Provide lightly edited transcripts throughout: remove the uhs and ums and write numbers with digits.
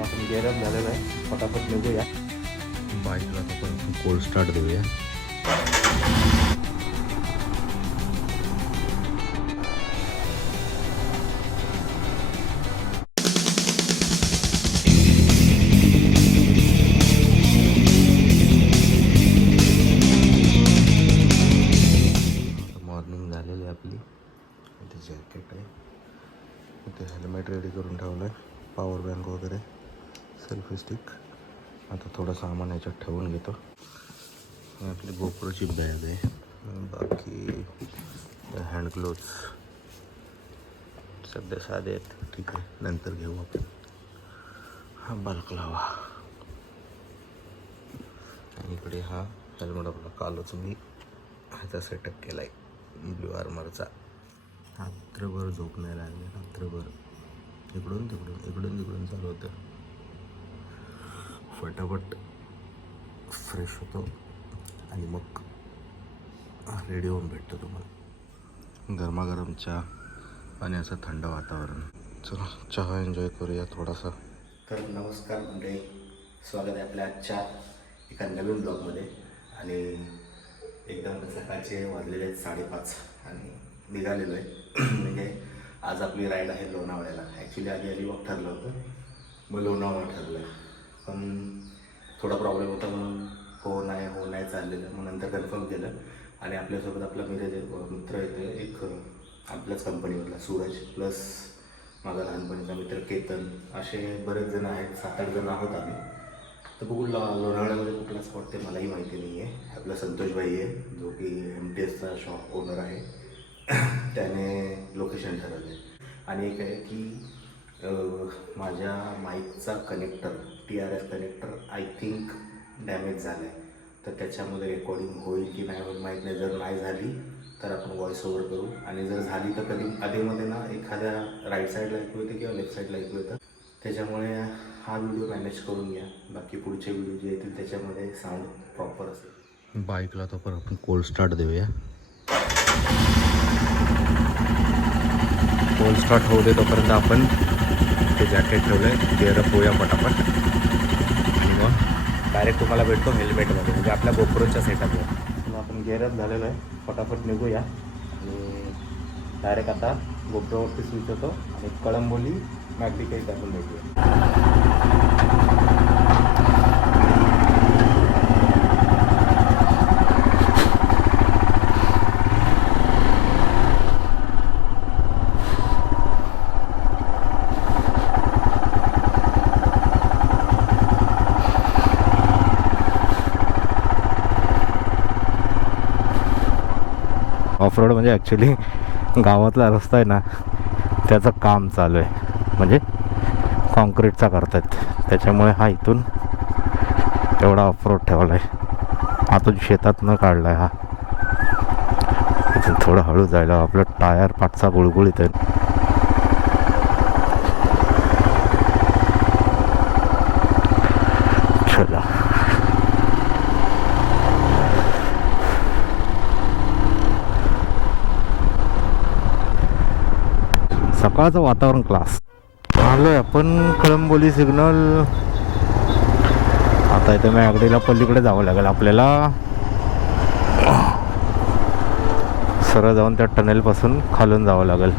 आपण गेअरअप झालेलो आहे, फटाफट निघूया. बाईकला तर पण कोल्ड स्टार्ट देऊया. मॉर्निंग झालेली आहे आपली. इथे जॅकेट आहे, इथे हेल्मेट रेडी करून ठेवलं आहे, पॉवर बँक वगैरे, सेल्फी स्टिक. आता थोडं सामान याच्यात ठेवून घेतो. आपली गोप्रोची बॅग आहे, बाकी हँड ग्लोव्ज सध्या साधे आहेत, ठीक आहे, नंतर घेऊ आपण. हा बालकलावा आणि इकडे हा हेल्मेट आपला कालच मी ह्याचा सेटअप केला आहे, ब्लू आर्मरचा. रात्रभर झोप नाही लागली, रात्रभर इकडून तिकडून चालू होतं. फटाफट फ्रेश होतो आणि मग रेडी होऊन भेटतो तुम्हाला. गरमागरम चहा आणि असं थंड वातावरण. चला चहा एन्जॉय करूया थोडासा. तर नमस्कार मंडळी, स्वागत आहे आपल्या आजच्या एका नवीन ब्लॉगमध्ये. आणि एकदम सकाळचे वाजलेले आहेत 5:30 आणि निघालेलो आहे. म्हणजे आज आपली राईड आहे लोणावळ्याला. ॲक्च्युली आधी अलिबाग ठरलं होतं, मग लोणावळा ठरलं, पण थोडा प्रॉब्लेम होता म्हणून हो नाही चाललेलं. मग नंतर कन्फर्म केलं. आणि आपल्यासोबत आपला मित्र येतो एक आपल्याच कंपनीमधला सूरज, प्लस माझा लहानपणीचा मित्र केतन, असे बरेच जण आहेत, 7-8 जण आहोत आम्ही. तर बघू लोणावळ्यामध्ये कुठला स्पॉट ते मलाही माहिती नाही आहे. आपला संतोषभाई आहे, जो की MTSचा शॉप ओनर आहे, त्याने लोकेशन ठरवलं आहे. आणि एक आहे की माझ्या माईकचा connector, TRS connector I think damage झाला आहे. तर त्याच्यामध्ये रेकॉर्डिंग होईल की नाही होईल माहीत नाही. जर नाही झाली तर आपण व्हॉइस ओव्हर करू, आणि जर झाली तर कधी आधीमध्ये ना एखाद्या राईट साईडला ऐकू येतं किंवा लेफ्ट साईडला ऐकू येतं. त्याच्यामुळे हा व्हिडिओ मॅनेज करून घ्या. बाकी पुढचे व्हिडिओ जे येतील त्याच्यामध्ये साऊंड प्रॉपर असेल. बाईकला तो पण आपण कोल्ड स्टार्ट देऊया. कोल्ड स्टार्ट होऊ दे तोपर्यंत आपण ते जॅकेट ठेवलं आहे, गेअरअप होऊया पटापट. आणि मग डायरेक्ट तुम्हाला भेटतो हेल्मेटमध्ये, म्हणजे आपल्या गोप्रोच्या सेटअपवर. मग आपण गेअरअप झालेलो आहे, फटाफट निघूया. आणि डायरेक्ट आता गोप्रोवरती स्विच होतो आणि कळंबोली मॅगडी काही करून भेटूया. ऑफरोड म्हणजे ॲक्च्युली गावातला रस्ता आहे ना, त्याचं काम चालू आहे, म्हणजे कॉन्क्रीटचा करतात. त्याच्यामुळे हा इथून एवढा ऑफरोड ठेवला आहे. आतून शेतात न काढला आहे हा. इथून थोडं हळू जायला, आपलं टायर पाठचा गुळगुळीत आहे. चला सकाळचं वातावरण क्लास. आलोय आपण कळंबोली सिग्नल. आता इथे मॅगडीला पल्लीकडे जावं लागेल आपल्याला. सरळ जाऊन त्या टनेलपासून खालून जावं लागेल.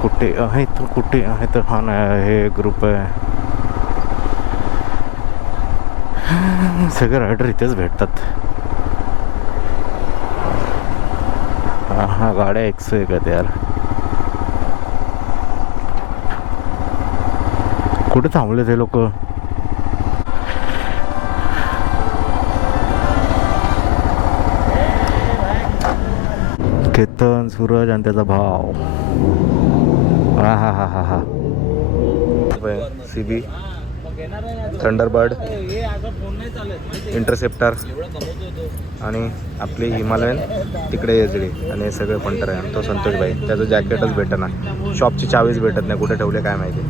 कुठे आहे तर कुठे आहे तर हा नाही, हे ग्रुप आहे. सगळे रायडर इथेच भेटतात. हा गाड्या 101 आहेत यार. कुठे थांबले ते लोक? केतन, सूरज आणि त्याचा भाव. हा हा हा हा हा CB, थंडरबर्ड, इंटरसेप्टर आणि आपली हिमालयन तिकडे HD, आणि सगळे पंटर आहे. आणि तो संतोषभाई, त्याचं जॅकेटच भेटत ना, शॉपची चावीच भेटत नाही, कुठे ठेवले काय माहिती.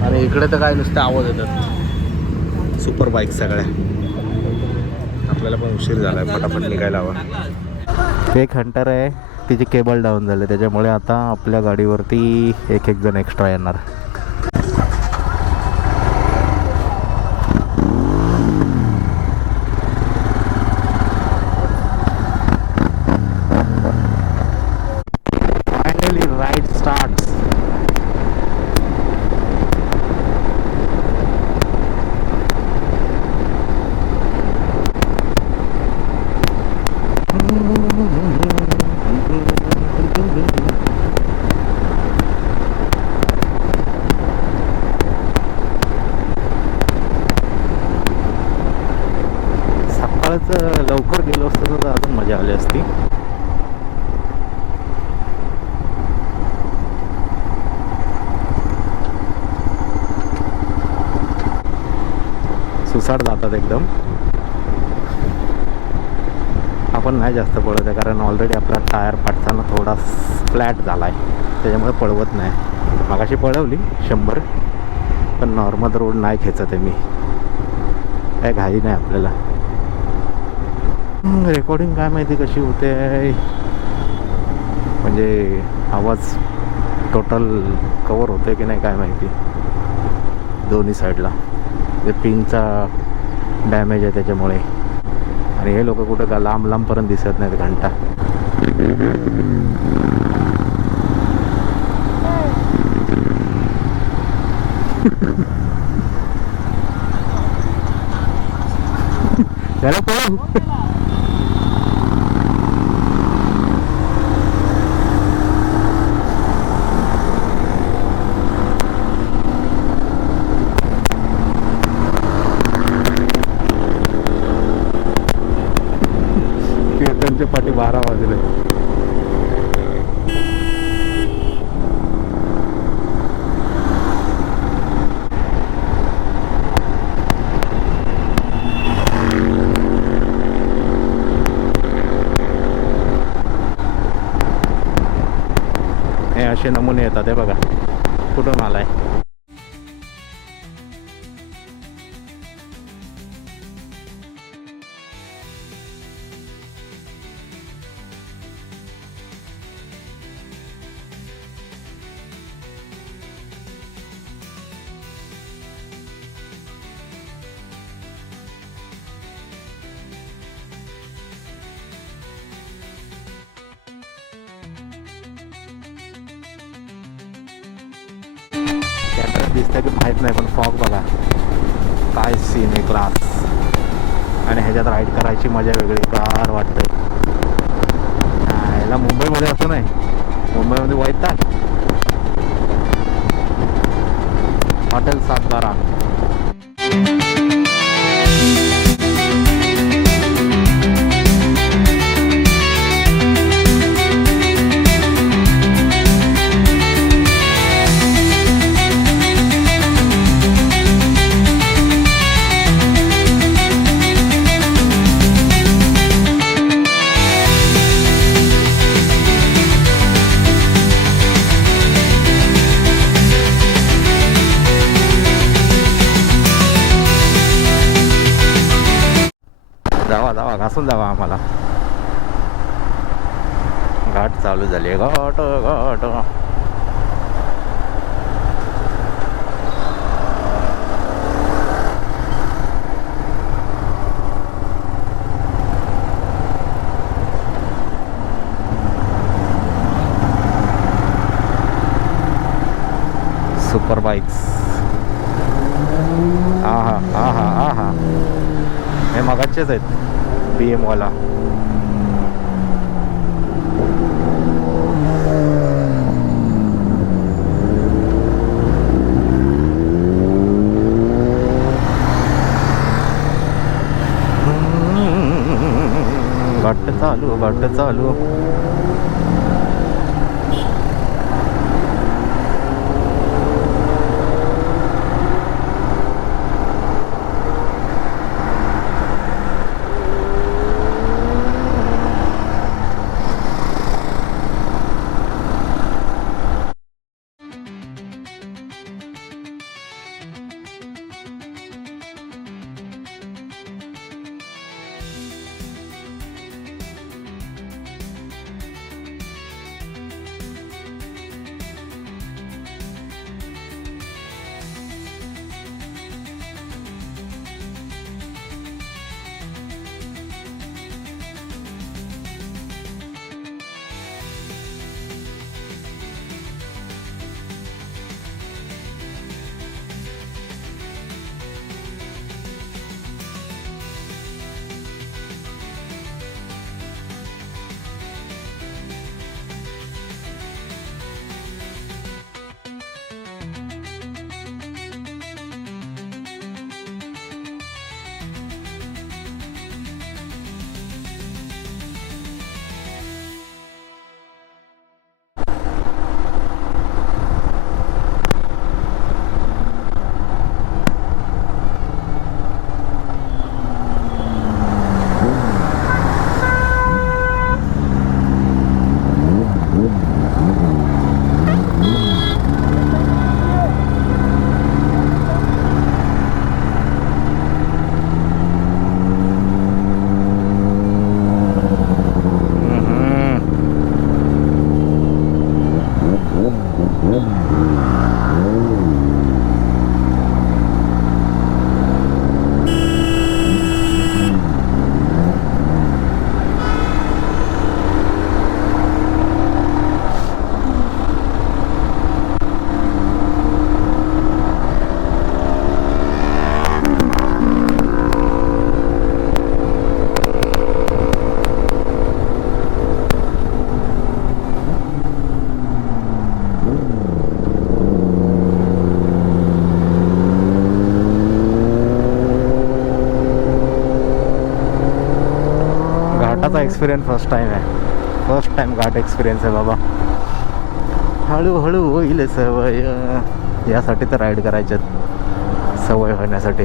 आणि इकडे तर काय नुसते आवाज येतात, सुपर बाईक सगळ्या. आपल्याला पण उशीर झाला आहे, फटाफट निघायला हवा. एक हंटर आहे तिची केबल डाऊन झाली, त्याच्यामुळे आता आपल्या गाडीवरती एक जण एक्स्ट्रा येणार. Finally ride start. सकाळचं लवकर गेलो असतो तर अजून मजा आली असती. सुसाट जातात एकदम. आपण नाही जास्त पळवत आहे कारण ऑलरेडी आपला टायर पाटताना थोडा फ्लॅट झाला आहे, त्याच्यामुळे पळवत नाही. मगाशी पळवली 100, पण नॉर्मल रोड नाही खेचत आहे मी, काय घाई नाही आपल्याला. रेकॉर्डिंग काय माहिती कशी होते, म्हणजे आवाज टोटल कवर होते की नाही काय माहिती. दोन्ही साईडला ते पिनचा डॅमेज आहे त्याच्यामुळे. आणि हे लोक कुठं का लांब लांबपर्यंत दिसत नाहीत घंटा. त्याला पळव. कीर्तनच्या पाठी 12 वाजले. हे असे नमुने येतात, हे बघा कुठून आलाय. कॅमेरा दिसतंय की माहीत नाही, पण फॉग बघा काय सीन आहे, क्लास. आणि ह्याच्यात राईड करायची मजा वेगळी कार वाटते. ह्याला मुंबईमध्ये असं नाही, मुंबईमध्ये वैताग. हॉटेल सातबारा. जावा घासून जावा आम्हाला. घाट चालू झाली, घाट घाट. Super bikes. आहा आहा आहा, हे मगाचेच आहेत BM वाला. घट्ट चालू. एक्सपिरियन्स फर्स्ट टाईम आहे. फर्स्ट टाईम घाट एक्सपिरियन्स आहे बाबा. हळूहळू होईल सवय. यासाठी तर राईड करायच्यात, सवय होण्यासाठी.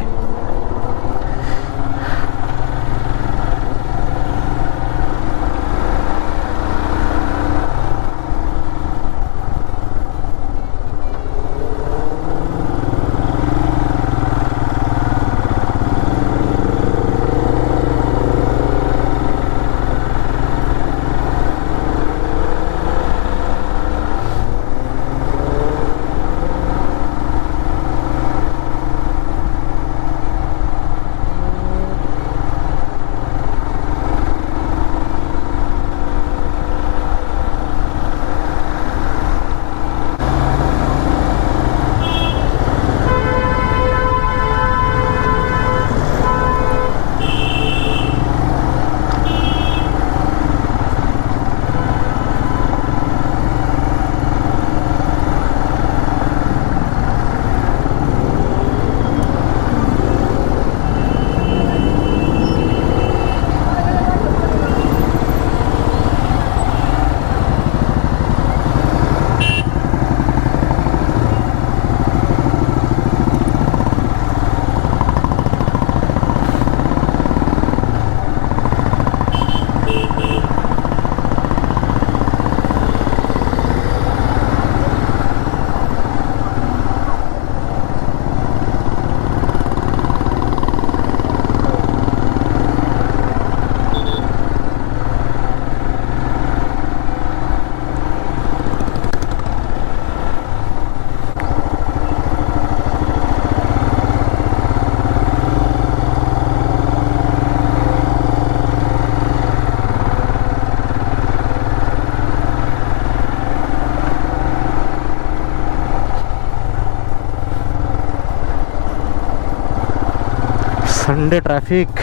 Sunday traffic.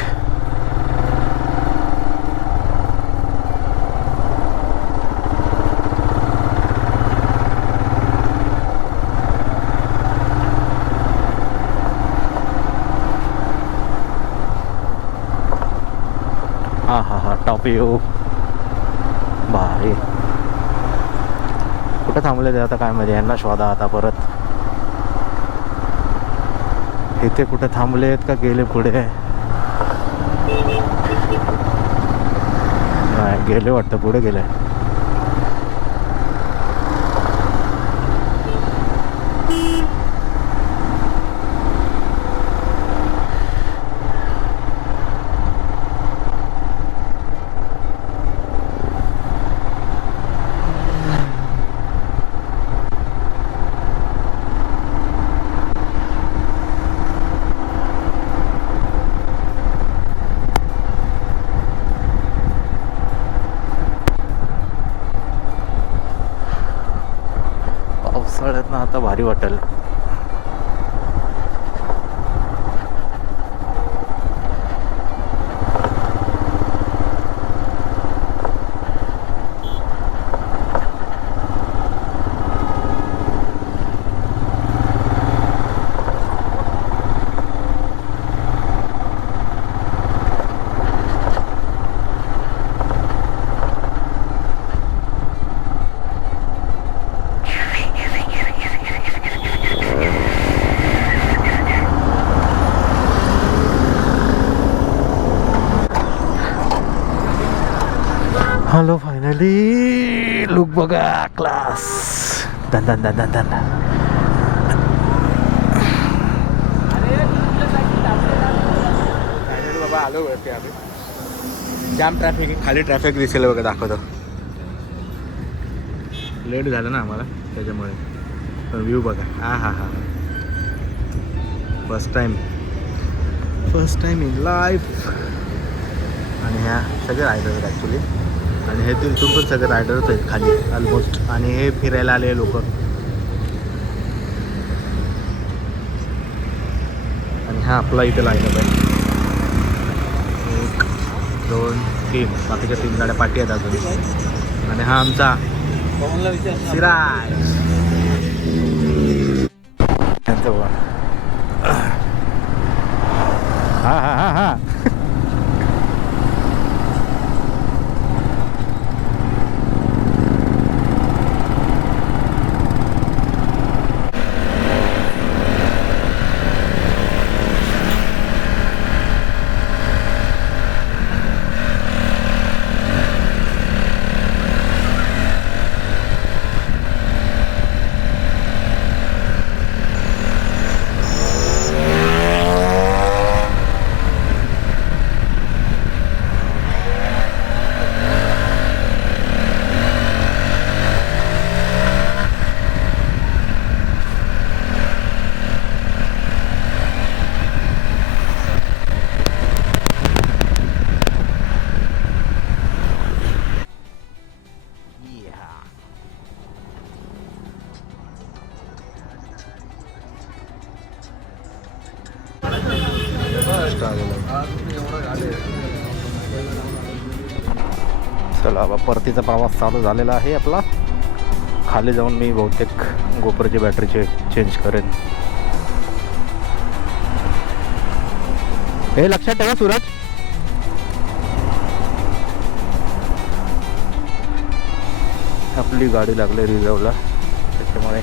हा हा हा, टॉप येऊ भारी. कुठं थांबले ते आता काय माहिती, यांना शोधा आता परत. इथे कुठे थांबलेत का गेले पुढे? नाही गेले वाटतं, पुढे गेले. पावसाळ्यात ना आता भारी वाटेल. हॅलो, फायनली लुक बघा, क्लास. धन धन धन धन धन. बाबा आलो वरती. आम्ही जाम ट्रॅफिक आहे, खाली ट्रॅफिक दिसेल बघा, दाखवतो. लेट झालं ना आम्हाला त्याच्यामुळे. पण व्ह्यू बघा. हा हा हा, फर्स्ट टाईम इन लाईफ. आणि ह्या सगळे रायडर्स आहेत ॲक्च्युली. आणि हे तिथून पण सगळे रायडर्स आहेत खाली ऑलमोस्ट. आणि हे फिरायला आले लोक. आणि हा आपला इथे लाईनअप आहे. 1 2 3, बाकीच्या 3 गाड्या पाठी आहेत अजून. आणि हा आमचा सिराज. हा हा हा हा. चला बाबा, परतीचा प्रवास चालू झालेला आहे आपला. खाली जाऊन मी बहुतेक गोपरची बॅटरी चेंज करेन. हे लक्षात ठेवा सूरज, आपली गाडी लागली रिझर्वला, त्याच्यामुळे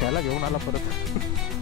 त्याला घेऊन आला परत.